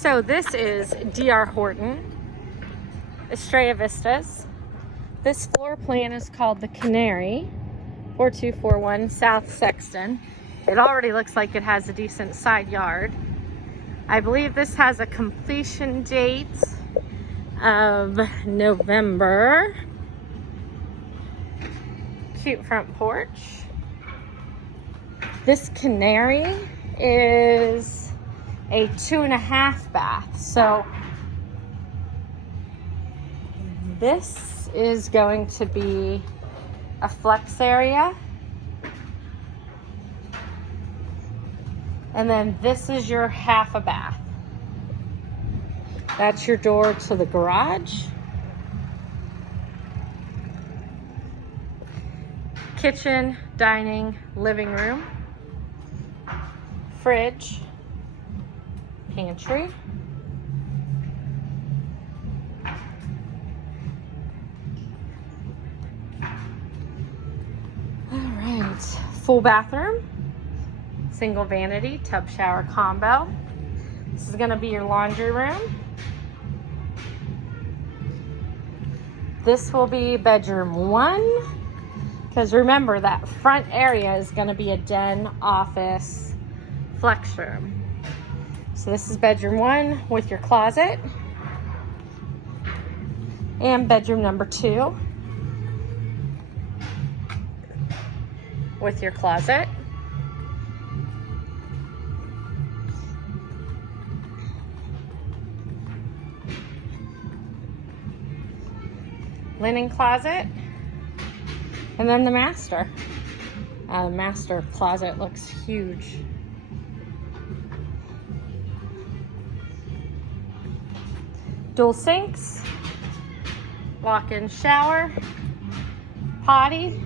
So this is DR Horton, Estrella Vistas. This floor plan is called the Canary, 4241 South Sexton. It already looks like it has a decent side yard. I believe this has a completion date of November. Cute front porch. This Canary is a 2.5 bath. So this is going to be a flex area. And then this is your half a bath. That's your door to the garage. Kitchen, dining, living room, fridge, pantry. All right, full bathroom, single vanity, tub shower combo. This is gonna be your laundry room. This will be bedroom 1, because remember that front area is gonna be a den, office, flex room. So this is bedroom 1 with your closet, and bedroom number 2 with your closet. Linen closet, and then the master. The master closet looks huge. Dual sinks, walk-in shower, potty.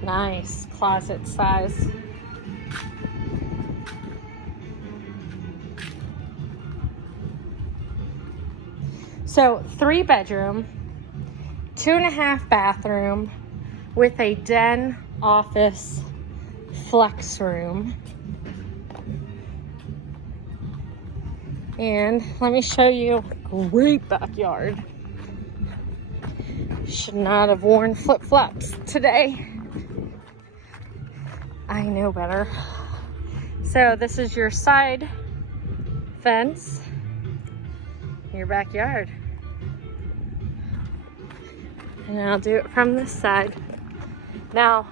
Nice closet size. So 3-bedroom, 2.5 bathroom with a den, office, flex room. And let me show you, great backyard. Should not have worn flip-flops today. I know better. So this is your side fence, your backyard. And I'll do it from this side. Now,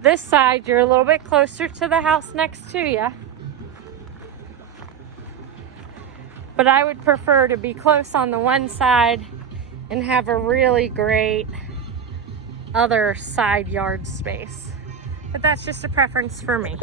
this side, you're a little bit closer to the house next to you. But I would prefer to be close on the one side and have a really great other side yard space. But that's just a preference for me.